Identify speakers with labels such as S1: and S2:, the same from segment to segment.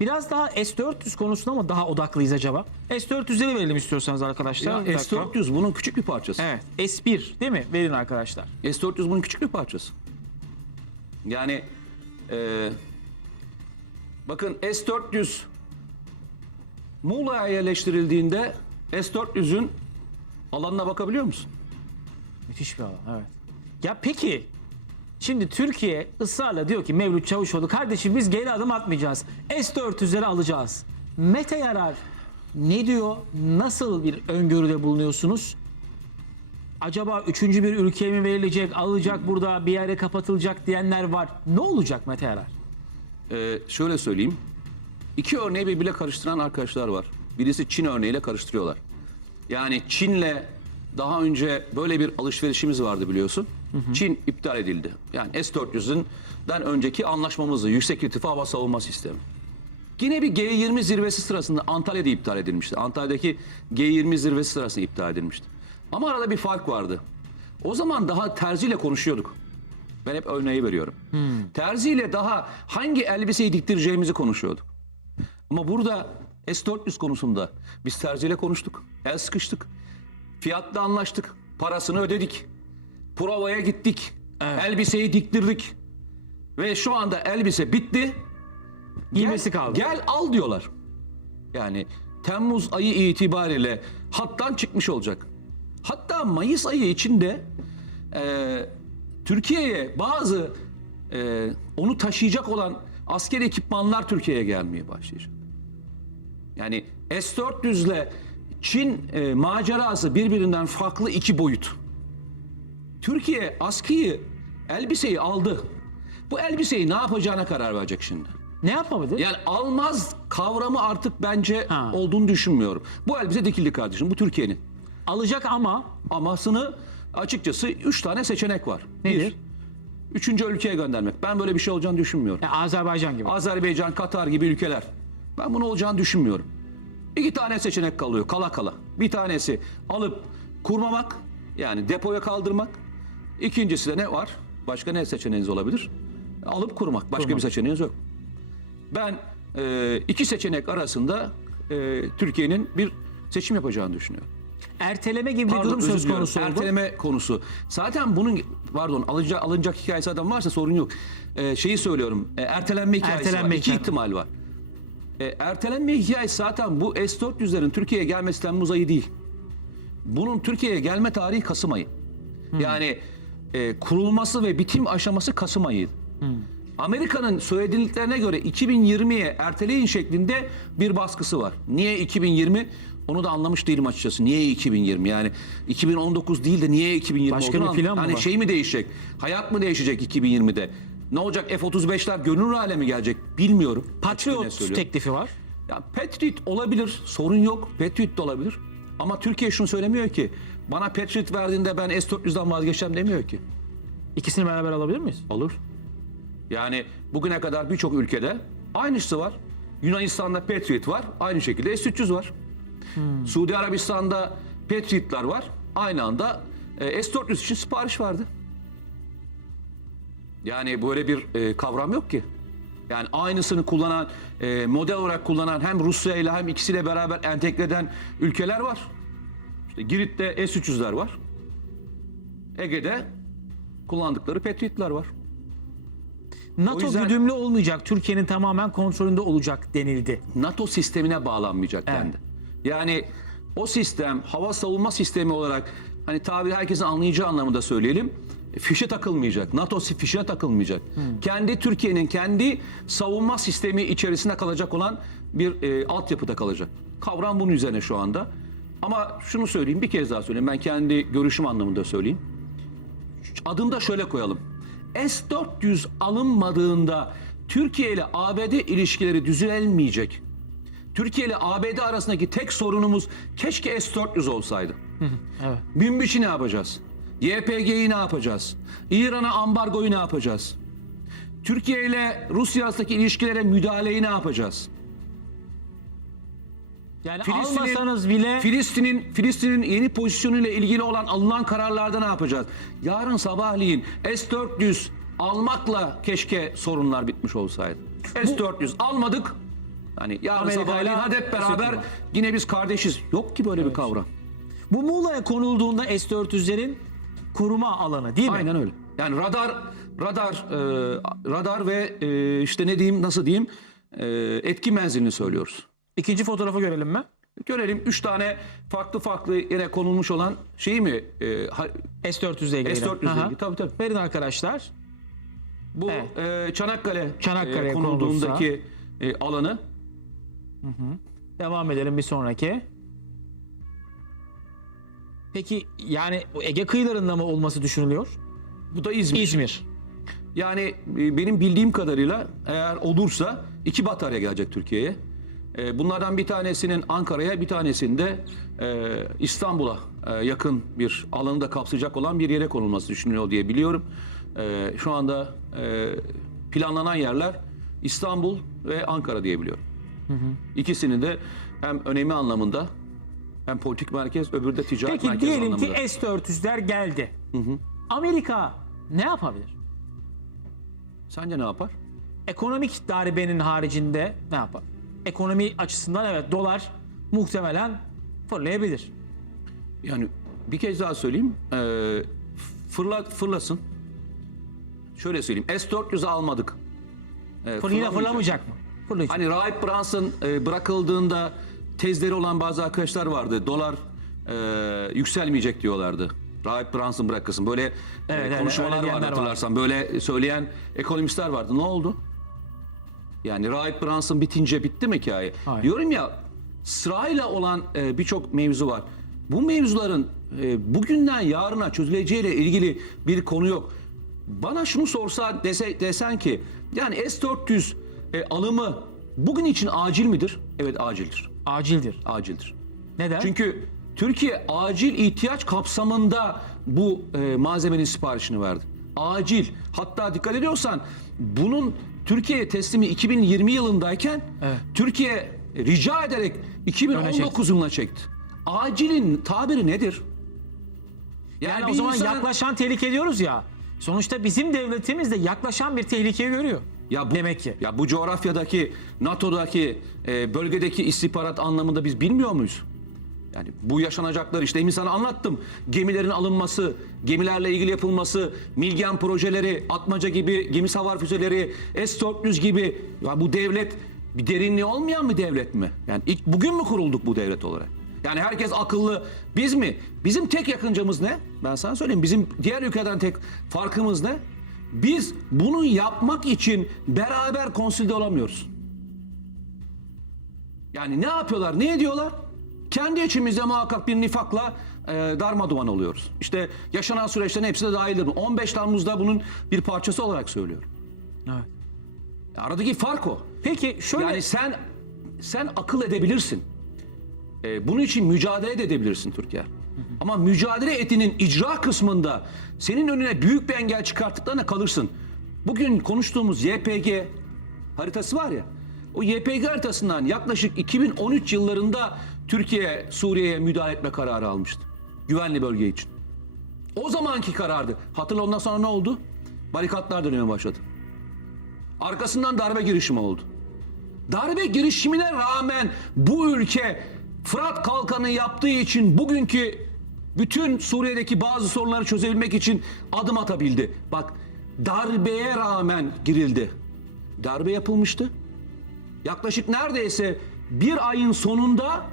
S1: Biraz daha S400 konusuna mı daha odaklıyız acaba? S400'leri verelim istiyorsanız arkadaşlar.
S2: Ya
S1: Bir dakika.
S2: S400 bunun küçük bir parçası.
S1: Evet. S1 değil mi? Verin arkadaşlar.
S2: S400 bunun küçük bir parçası. Yani e, bakın S400 Muğla'ya yerleştirildiğinde S400'ün alanına bakabiliyor musun?
S1: Müthiş bir alan. Evet. Ya peki Şimdi Türkiye ısrarla diyor ki Mevlüt Çavuşoğlu kardeşim biz geri adım atmayacağız. S-400'leri alacağız. Mete Yarar ne diyor? Nasıl bir öngörüde bulunuyorsunuz? Acaba üçüncü bir ülkeye mi verilecek, alacak burada bir yere kapatılacak diyenler var. Ne olacak Mete Yarar?
S2: Ee, şöyle söyleyeyim. İki örneği birbirle karıştıran arkadaşlar var. Birisi Çin örneğiyle karıştırıyorlar. Yani Çin'le daha önce böyle bir alışverişimiz vardı biliyorsun. Çin iptal edildi. Yani S-400'den önceki anlaşmamızdı. Yüksek irtifa hava savunma sistemi. Yine bir G20 zirvesi sırasında Antalya'da iptal edilmişti. Antalya'daki G20 zirvesi sırasında iptal edilmişti. Ama arada bir fark vardı. O zaman daha terziyle konuşuyorduk. Ben hep örneği veriyorum. Terziyle daha hangi elbiseyi diktireceğimizi konuşuyorduk. Ama burada S-400 konusunda biz terziyle konuştuk. El sıkıştık. Fiyatla anlaştık. Parasını ödedik. Provaya gittik. Elbiseyi diktirdik. Ve şu anda elbise bitti.
S1: Giymesi
S2: Gel-
S1: kaldı.
S2: Gel al diyorlar. Yani Temmuz ayı itibariyle hattan çıkmış olacak. Hatta Mayıs ayı içinde e, Türkiye'ye bazı e, onu taşıyacak olan asker ekipmanlar Türkiye'ye gelmeye başlayacak. Yani S-400 ile Çin e, macerası birbirinden farklı iki boyut. Türkiye askıyı, elbiseyi aldı. Bu elbiseyi ne yapacağına karar verecek şimdi.
S1: Ne yapabilir?
S2: Yani almaz kavramı artık bence
S1: Ha.
S2: olduğunu düşünmüyorum. Bu elbise dikildi kardeşim. Bu Türkiye'nin.
S1: Alacak ama
S2: Amasını açıkçası üç tane seçenek var.
S1: Nedir?
S2: Bir, üçüncü ülkeye göndermek. Ben böyle bir şey olacağını düşünmüyorum.
S1: ya Azerbaycan gibi.
S2: Azerbaycan, Katar gibi ülkeler. Ben bunu olacağını düşünmüyorum. İki tane seçenek kalıyor kala kala. Bir tanesi alıp kurmamak yani depoya kaldırmak. İkincisi de ne var? Başka ne seçeneğiniz olabilir? Alıp kurmak. Başka bir seçeneğiniz yok. Ben e, iki seçenek arasında e, Türkiye'nin bir seçim yapacağını düşünüyorum.
S1: Erteleme gibi bir
S2: Pardon,
S1: durum
S2: özür
S1: söz
S2: diliyorum.
S1: konusu oldu.
S2: Erteleme konusu. Zaten bunun pardon alınacak, alınacak hikayesi adam varsa sorun yok. Ee, şeyi söylüyorum. e, ertelenme hikayesi
S1: Ertelenme
S2: var. İki
S1: hikayesi.
S2: ihtimal var. E, ertelenme hikayesi zaten bu S-400'lerin Türkiye'ye gelmesi Temmuz ayı değil. Bunun Türkiye'ye gelme tarihi Kasım ayı. Yani e, kurulması ve bitim aşaması Kasım ayı. Amerika'nın söylediklerine göre 2020'ye erteleyin şeklinde bir baskısı var. Niye 2020? Onu da anlamış değilim açıkçası. Niye 2020? Yani 2019 değil de niye 2020
S1: Başka
S2: olduğunu
S1: bir plan mı
S2: Hani
S1: var?
S2: şey mi değişecek? Hayat mı değişecek 2020'de? Ne olacak F-35'ler gönül hale mi gelecek? Bilmiyorum.
S1: Patriot teklifi var.
S2: Ya Patriot olabilir, sorun yok. Patriot da olabilir. Ama Türkiye şunu söylemiyor ki. Bana Patriot verdiğinde ben S-400'den vazgeçeceğim demiyor ki.
S1: İkisini beraber alabilir miyiz?
S2: Olur. Yani bugüne kadar birçok ülkede aynısı var. Yunanistan'da Patriot var. Aynı şekilde S-300 var. Suudi Arabistan'da Patriot'lar var. Aynı anda e, S-400 için sipariş vardı. Yani böyle bir e, kavram yok ki. Yani aynısını kullanan, e, model olarak kullanan hem Rusya ile hem ikisiyle beraber entegre eden ülkeler var. Girit'te S-300'ler var. Ege'de kullandıkları Patriot'lar var.
S1: NATO
S2: yüzden-
S1: güdümlü olmayacak. Türkiye'nin tamamen kontrolünde olacak denildi.
S2: NATO sistemine bağlanmayacak
S1: Evet.
S2: dendi. Yani o sistem hava savunma sistemi olarak hani tabiri herkesin anlayacağı anlamında söyleyelim. Fişe takılmayacak. NATO si- fişe takılmayacak. Kendi Türkiye'nin kendi savunma sistemi içerisinde kalacak olan bir e, altyapıda kalacak. Kavram bunun üzerine şu anda. Ama şunu söyleyeyim bir kez daha söyleyeyim. Ben kendi görüşüm anlamında söyleyeyim. Adını da şöyle koyalım. S-400 alınmadığında Türkiye ile ABD ilişkileri düzelmeyecek. Türkiye ile ABD arasındaki tek sorunumuz keşke S-400 olsaydı.
S1: Evet.
S2: Münbiş'i ne yapacağız? YPG'yi ne yapacağız? İran'a ambargoyu ne yapacağız? Türkiye ile Rusya arasındaki ilişkilere müdahaleyi ne yapacağız?
S1: Yani
S2: Filistin'in-
S1: almasanız bile
S2: Filistin'in Filistin'in yeni pozisyonuyla ilgili olan alınan kararlarda ne yapacağız? Yarın sabahleyin S-400 almakla keşke sorunlar bitmiş olsaydı. S-400 almadık. Hani yarın
S1: Amerika
S2: sabahleyin hadi hep beraber yine biz kardeşiz. Yok ki böyle bir kavram.
S1: Bu Muğla'ya konulduğunda S-400'lerin koruma alanı değil mi?
S2: Aynen öyle. Yani radar radar e, radar ve e, işte ne diyeyim nasıl diyeyim e, etki menzilini söylüyoruz.
S1: İkinci fotoğrafı görelim mi?
S2: Görelim üç tane farklı farklı yine konulmuş olan şeyi mi e, ha-
S1: S-400 ile ilgili.
S2: S-400 ile ilgili tabii tabii.
S1: Verin arkadaşlar.
S2: Bu
S1: Evet.
S2: e, Çanakkale,
S1: Çanakkale'ye
S2: e, konulduğundaki e, alanı
S1: Devam edelim bir sonraki. Peki yani Ege kıyılarında mı olması düşünülüyor?
S2: bu da İzmir.
S1: İzmir.
S2: Yani e, benim bildiğim kadarıyla eğer olursa iki batarya gelecek Türkiye'ye. E, Bunlardan bir tanesinin Ankara'ya, bir tanesinin de e, İstanbul'a e, yakın bir alanı da kapsayacak olan bir yere konulması düşünülüyor diye biliyorum. E, Şu anda e, planlanan yerler İstanbul ve Ankara diye biliyorum. İkisinin de hem önemi anlamında hem politik merkez öbürü de ticaret
S1: Peki
S2: merkezi
S1: diyelim ki
S2: anlamında.
S1: S-400'ler geldi. Amerika ne yapabilir?
S2: Sence ne yapar?
S1: Ekonomik darbenin haricinde ne yapar? Ekonomi açısından evet dolar muhtemelen fırlayabilir.
S2: Yani bir kez daha söyleyeyim. Ee, fırla, fırlasın. Şöyle söyleyeyim. S-400'ü almadık. Ee,
S1: Fır, yine
S2: fırlamayacak.
S1: mı? Fırlayacak.
S2: Hani Rahip Brunson e, bırakıldığında tezleri olan bazı arkadaşlar vardı. Dolar e, yükselmeyecek diyorlardı. Rahip Brunson bırakılsın. Böyle e,
S1: Evet, evet,
S2: konuşmalar
S1: öyle
S2: vardı hatırlarsan. Böyle söyleyen ekonomistler vardı. Ne oldu? Yani Rahip Brunson bitince bitti mi hikaye?
S1: Hayır.
S2: Diyorum ya sırayla olan e, birçok mevzu var. Bu mevzuların e, bugünden yarına çözüleceğiyle ilgili bir konu yok. Bana şunu sorsa dese, desen ki yani S-400 e, alımı bugün için acil midir? Evet acildir.
S1: Acildir.
S2: Acildir.
S1: Neden?
S2: Çünkü Türkiye acil ihtiyaç kapsamında bu e, malzemenin siparişini verdi. Acil. Hatta dikkat ediyorsan bunun Türkiye'ye teslimi 2020 yılındayken
S1: Evet.
S2: Türkiye rica ederek 2019 yılına çekti. Acilin tabiri nedir?
S1: yani o
S2: bir
S1: zaman
S2: insanın-
S1: yaklaşan tehlike diyoruz ya. Sonuçta bizim devletimiz de yaklaşan bir tehlikeyi görüyor.
S2: Ya bu,
S1: Demek ki.
S2: Ya bu coğrafyadaki, NATO'daki, e, bölgedeki istihbarat anlamında biz bilmiyor muyuz? Yani bu yaşanacaklar işte emin sana anlattım. Gemilerin alınması, gemilerle ilgili yapılması, Milgen projeleri, Atmaca gibi gemi savar füzeleri, S-400 gibi. Ya bu devlet bir derinliği olmayan bir devlet mi? Yani ilk bugün mü kurulduk bu devlet olarak? Yani herkes akıllı. Biz mi? Bizim tek yakıncamız ne? Ben sana söyleyeyim. Bizim diğer ülkeden tek farkımız ne? Biz bunu yapmak için beraber konsülde olamıyoruz. Yani ne yapıyorlar, ne ediyorlar? Kendi içimizde muhakkak bir nifakla e, darmaduman oluyoruz. İşte yaşanan süreçlerin hepsi de dahildir. 15 Temmuz'da bunun bir parçası olarak söylüyorum.
S1: Evet.
S2: Aradaki fark o.
S1: Peki şöyle
S2: Yani sen sen akıl edebilirsin. Ee, bunun için mücadele de edebilirsin Türkiye. Ama mücadele etinin icra kısmında senin önüne büyük bir engel çıkarttıklarına kalırsın. Bugün konuştuğumuz YPG haritası var ya. O YPG haritasından yaklaşık 2013 yıllarında Türkiye Suriye'ye müdahale etme kararı almıştı. Güvenli bölge için. O zamanki karardı. Hatırla ondan sonra ne oldu? Barikatlar dönemi başladı. Arkasından darbe girişimi oldu. Darbe girişimine rağmen bu ülke Fırat Kalkanı yaptığı için bugünkü bütün Suriye'deki bazı sorunları çözebilmek için adım atabildi. Bak darbeye rağmen girildi. Darbe yapılmıştı. Yaklaşık neredeyse bir ayın sonunda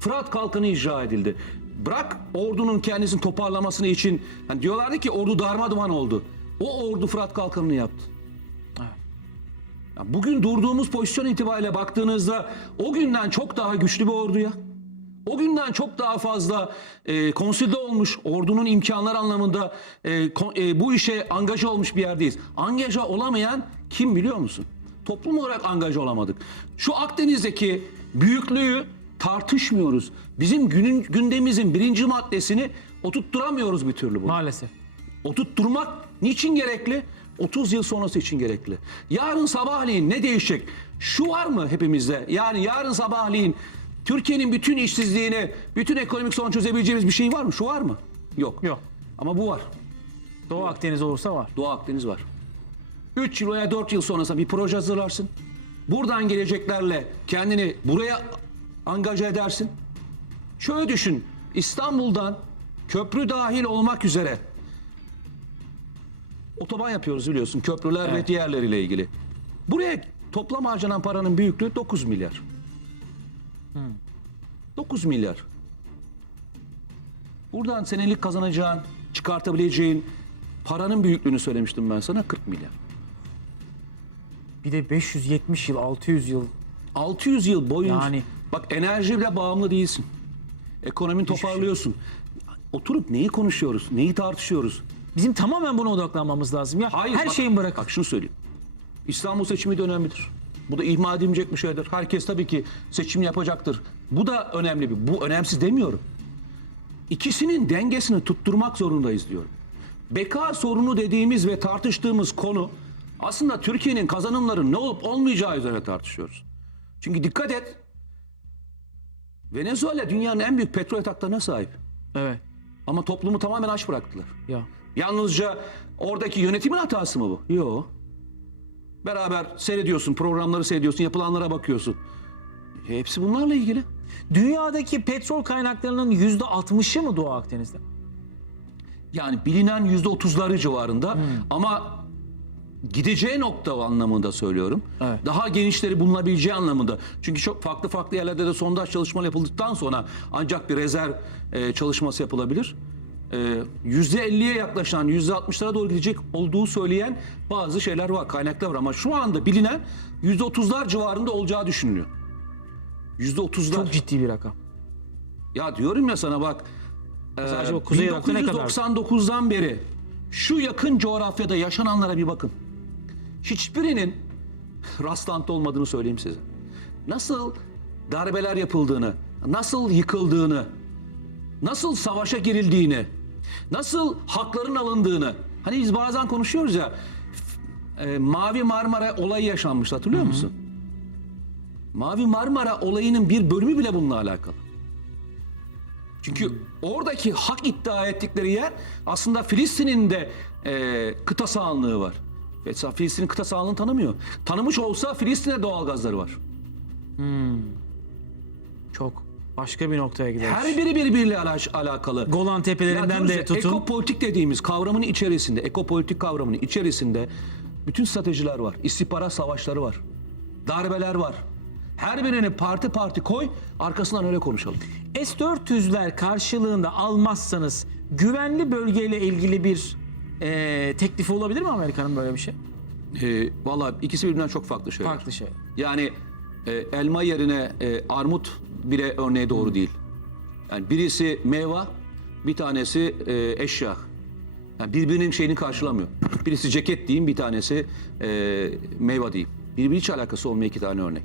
S2: Fırat Kalkanı icra edildi. Bırak ordunun kendisini toparlamasını için hani diyorlardı ki ordu darmaduman oldu. O ordu Fırat Kalkanı'nı yaptı. Ya bugün durduğumuz pozisyon itibariyle baktığınızda o günden çok daha güçlü bir orduya, o günden çok daha fazla e, konsülde olmuş ordunun imkanları anlamında e, ko- e, bu işe angaja olmuş bir yerdeyiz. Angaja olamayan kim biliyor musun? Toplum olarak angaja olamadık. Şu Akdeniz'deki büyüklüğü tartışmıyoruz. Bizim günün gündemimizin birinci maddesini oturtturamıyoruz bir türlü bunu.
S1: maalesef.
S2: Oturtturmak niçin gerekli? 30 yıl sonrası için gerekli. Yarın sabahleyin ne değişecek? Şu var mı hepimizde? Yani yarın sabahleyin Türkiye'nin bütün işsizliğini, bütün ekonomik sorun çözebileceğimiz bir şey var mı? Şu var mı? Yok.
S1: Yok.
S2: Ama bu var.
S1: Doğu Akdeniz olursa var.
S2: Doğu Akdeniz var. 3 yıl veya 4 yıl sonrasında bir proje hazırlarsın. buradan geleceklerle kendini buraya angaja edersin. Şöyle düşün. İstanbul'dan köprü dahil olmak üzere otoban yapıyoruz biliyorsun. Köprüler ve
S1: Evet.
S2: diğerleriyle ilgili. Buraya toplam harcanan paranın büyüklüğü 9 milyar. 9 milyar. Buradan senelik kazanacağın, çıkartabileceğin paranın büyüklüğünü söylemiştim ben sana 40 milyar.
S1: Bir de 570 yıl, 600 yıl
S2: 600 yıl boyunca
S1: Yani-
S2: bak enerji bile bağımlı değilsin. Ekonomini
S1: şey.
S2: toparlıyorsun. Oturup neyi konuşuyoruz? Neyi tartışıyoruz?
S1: Bizim tamamen buna odaklanmamız lazım ya.
S2: Hayır,
S1: Her
S2: bak-
S1: şeyin bırakın.
S2: Bak şunu söyleyeyim. İstanbul seçimi de önemlidir. Bu da ihmal edilmeyecek bir şeydir. Herkes tabii ki seçim yapacaktır. Bu da önemli bir. Bu önemsiz demiyorum. İkisinin dengesini tutturmak zorundayız diyorum. Beka sorunu dediğimiz ve tartıştığımız konu aslında Türkiye'nin kazanımları ne olup olmayacağı üzerine tartışıyoruz. Çünkü dikkat et. Venezuela dünyanın en büyük petrol yataklarına sahip.
S1: Evet.
S2: Ama toplumu tamamen aç bıraktılar.
S1: Ya.
S2: Yalnızca oradaki yönetimin hatası mı bu? Yok. Beraber seyrediyorsun, programları seyrediyorsun, yapılanlara bakıyorsun. Hepsi bunlarla ilgili.
S1: Dünyadaki petrol kaynaklarının %60'ı mı Doğu Akdeniz'de?
S2: Yani bilinen yüzde otuzları civarında ama gideceği nokta anlamında söylüyorum.
S1: Evet.
S2: Daha genişleri bulunabileceği anlamında. Çünkü çok farklı farklı yerlerde de sondaj çalışmaları yapıldıktan sonra ancak bir rezerv e, çalışması yapılabilir. E, Yüzde elliye yaklaşan, yüzde altmışlara doğru gidecek olduğu söyleyen bazı şeyler var, kaynaklar var. Ama şu anda bilinen yüzde otuzlar civarında olacağı düşünülüyor. Yüzde otuzlar.
S1: Çok ciddi bir rakam.
S2: Ya diyorum ya sana bak. E,
S1: acaba Kuzey Irak'ta ne kadar?
S2: 1999'dan beri şu yakın coğrafyada yaşananlara bir bakın. Hiçbirinin rastlantı olmadığını söyleyeyim size. Nasıl darbeler yapıldığını, nasıl yıkıldığını, nasıl savaşa girildiğini, nasıl hakların alındığını. Hani biz bazen konuşuyoruz ya. e, Mavi Marmara olayı yaşanmış hatırlıyor musun? Mavi Marmara olayının bir bölümü bile bununla alakalı. Çünkü oradaki hak iddia ettikleri yer aslında Filistin'in de e, kıta sahanlığı var. Mesela Filistin'in kıta sahanlığını tanımıyor. Tanımış olsa Filistin'e doğal gazları var.
S1: Çok başka bir noktaya gideriz.
S2: Her biri birbiriyle ala- alakalı.
S1: Golan tepelerinden de tutun.
S2: Ekopolitik dediğimiz kavramın içerisinde, ekopolitik kavramının içerisinde bütün stratejiler var. İstihbarat savaşları var. Darbeler var. Her birini parti parti koy, arkasından öyle konuşalım.
S1: S-400'ler karşılığında almazsanız güvenli bölgeyle ilgili bir e, teklifi olabilir mi Amerika'nın böyle bir şey?
S2: Ee, Valla ikisi birbirinden çok farklı şeyler.
S1: Farklı şey.
S2: Yani e, elma yerine e, armut bile örneği doğru değil. Yani birisi meyve, bir tanesi e, eşya. Yani birbirinin şeyini karşılamıyor. Birisi ceket diyeyim, bir tanesi e, meyve diyeyim. Birbiri hiç alakası olmayan iki tane örnek.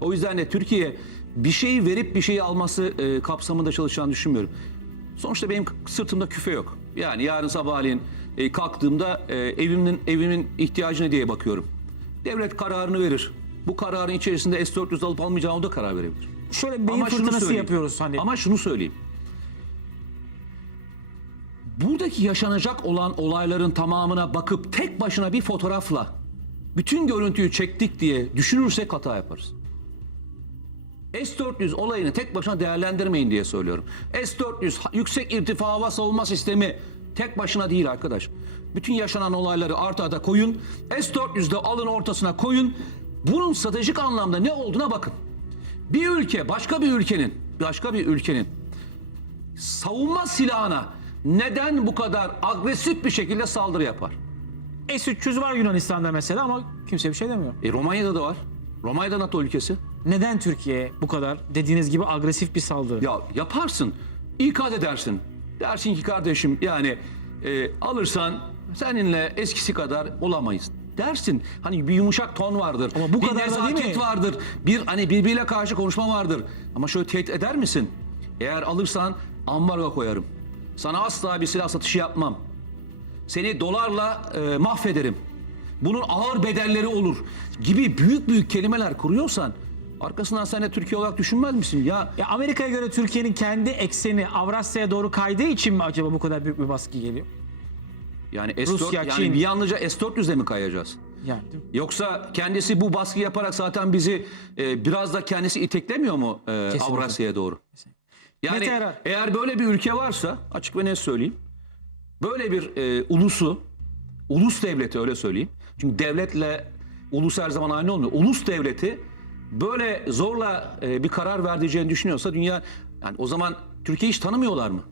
S2: O yüzden de Türkiye bir şeyi verip bir şeyi alması e, kapsamında çalışacağını düşünmüyorum. Sonuçta benim sırtımda küfe yok. Yani yarın sabahleyin e, kalktığımda e, evimin evimin ihtiyacı ne diye bakıyorum. Devlet kararını verir. Bu kararın içerisinde S-400 alıp almayacağını o da karar verebilir.
S1: Şöyle bir beyin
S2: Ama şunu
S1: fırtınası
S2: söyleyeyim.
S1: yapıyoruz hani.
S2: Ama şunu söyleyeyim. Buradaki yaşanacak olan olayların tamamına bakıp tek başına bir fotoğrafla bütün görüntüyü çektik diye düşünürsek hata yaparız. S-400 olayını tek başına değerlendirmeyin diye söylüyorum. S-400 ha- yüksek irtifa hava savunma sistemi tek başına değil arkadaş. Bütün yaşanan olayları artı arda koyun. S-400'de alın ortasına koyun. Bunun stratejik anlamda ne olduğuna bakın. Bir ülke başka bir ülkenin başka bir ülkenin savunma silahına neden bu kadar agresif bir şekilde saldırı yapar?
S1: S-300 var Yunanistan'da mesela ama kimse bir şey demiyor.
S2: E Romanya'da da var. Romanya'da NATO ülkesi.
S1: Neden Türkiye bu kadar dediğiniz gibi agresif bir saldırı?
S2: Ya yaparsın, ikaz edersin. Dersin ki kardeşim yani e, alırsan seninle eskisi kadar olamayız. Dersin. Hani bir yumuşak ton vardır.
S1: Ama bu
S2: bir
S1: kadar da değil mi?
S2: vardır. Bir hani birbiriyle karşı konuşma vardır. Ama şöyle tehdit eder misin? Eğer alırsan ambargo koyarım. Sana asla bir silah satışı yapmam. Seni dolarla e, mahvederim. Bunun ağır bedelleri olur gibi büyük büyük kelimeler kuruyorsan arkasından sen de Türkiye olarak düşünmez misin? Ya
S1: Ya Amerika'ya göre Türkiye'nin kendi ekseni Avrasya'ya doğru kaydığı için mi acaba bu kadar büyük bir baskı geliyor?
S2: Yani S4
S1: Rusya,
S2: yani
S1: Çin.
S2: yalnızca S400'e mi kayacağız?
S1: Yani değil mi?
S2: Yoksa kendisi bu baskı yaparak zaten bizi e, biraz da kendisi iteklemiyor mu e. Avrasya'ya doğru? Yani
S1: Mete
S2: eğer böyle bir ülke varsa açık ve net söyleyeyim. Böyle bir e, ulusu, ulus devleti öyle söyleyeyim. Çünkü devletle ulus her zaman aynı olmuyor. Ulus devleti böyle zorla e, bir karar verdiğini düşünüyorsa dünya yani o zaman Türkiye hiç tanımıyorlar mı?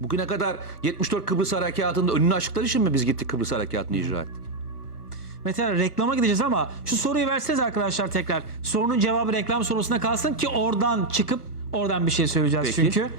S2: Bugüne kadar 74 Kıbrıs Harekatı'nda önünü açtıkları için mi biz gittik Kıbrıs Harekatı'nı icra ettik?
S1: Mete Yarar, reklama gideceğiz ama şu soruyu verseniz arkadaşlar tekrar. Sorunun cevabı reklam sorusuna kalsın ki oradan çıkıp oradan bir şey söyleyeceğiz
S2: Peki.
S1: çünkü.